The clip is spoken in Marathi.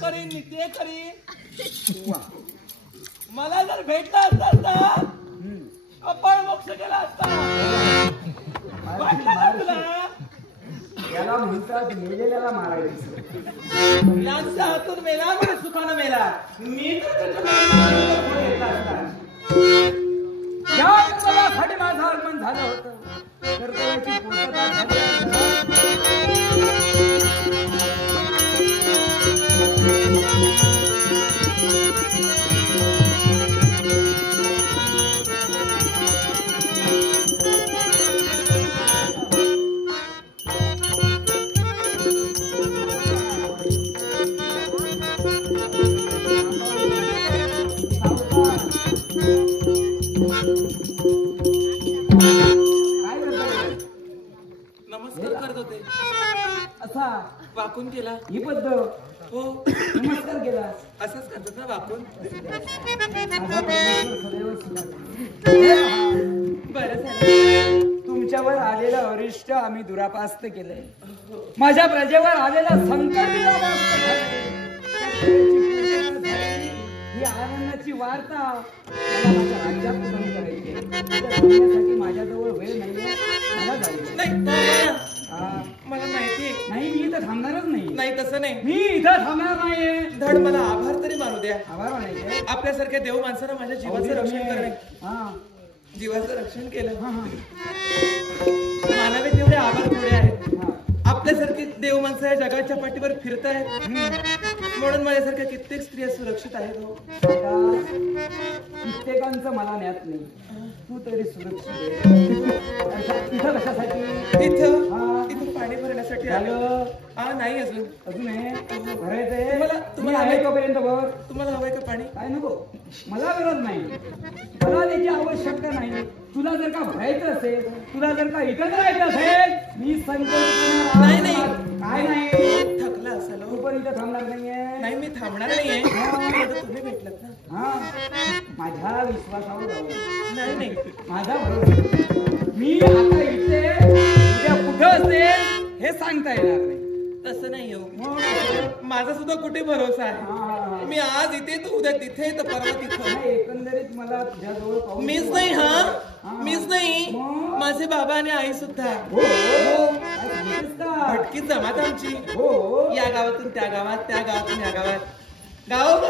करीन मी ते करीन. मला जर भेटला असता तर कपाळ मोक्ष केला असता. वाटलं ना तुला? याला म्हणतात मेलेल्याला मारायचं. यांच्या हातून मेला म्हणजे सुखानं मेला. मी तर त्याच्या घेतला असता. या कर्तव्यासाठी माझं आगमन झालं होतं. कर्तव्याची पूर्तता झाली. नमस्कार करत होते. असा वाकून केला. ही पद्धत. हो नमस्कार केला. असंच करतात ना वाकून. माझा परमेश्वर सदैव सुखात. बरं झालं. तुमच्यावर आलेलं अरिष्ट आम्ही दुरापास्त केलंय. माझ्या प्रजेवर आलेला संकट ही आनंदाची वार्ता मला माझ्या राज्यात पूर्ण करायची आहे. माझ्याजवळ वेळ नाहीये. मला जायचं नाही. मला माहिती नाही. मी इथं थांबणारच नाही. नाही तसं नाही. मी इथं थांबणार नाहीये. धड मला आभार तरी मानू द्या. आभार मानायचे. आपल्यासारख्या देव माणसानं माझ्या जीवाचं रक्षण करणे. हा जीवाचं रक्षण केलं. हा मानावे तेवढे आभार थोडे आहेत. आपल्यासारखे देव माणसं या जगाच्या पाठीवर फिरतायत म्हणून माझ्यासारख्या कित्येक स्त्रिया सुरक्षित आहेत. हो कित्येकांचं मला ज्ञात नाही. तू तरी सुरक्षित आहे. इथं कशासाठी? इथं पाणी भरण्यासाठी आलं. नाही अजून भरायचंय. तुम्हाला आहे तोपर्यंत भर. तुम्हाला हवंय का पाणी? काय नको. मला गरज नाही. मला त्याची आवश्यकता नाही. तुला जर का भरायचं असेल, तुला जर का इथं राहायचं असेल, मी संकल्प नाही नाही काय नाही. थकला असाल. तू पण इथं थांबणार नाहीये. नाही मी थांबणार नाहीये. तुम्ही भेटलात ना. माझ्या विश्वासावर जाऊ. नाही नाही माझा भरोसा. मी आता इथे उद्या कुठं असेल हे सांगता येणार नाही. तसं नाही हो. माझा सुद्धा कुठे भरोसा आहे. मी आज इथे तर उद्या तिथे तर परवा तिथं. एकंदरीत मला तुझ्याजवळ पाहून मीच नाही. मीच नाही. माझे बाबा आणि आई सुद्धा. भटकीत जमात आमची. या गावातून त्या गावात, त्या गावातून या गावात. गाव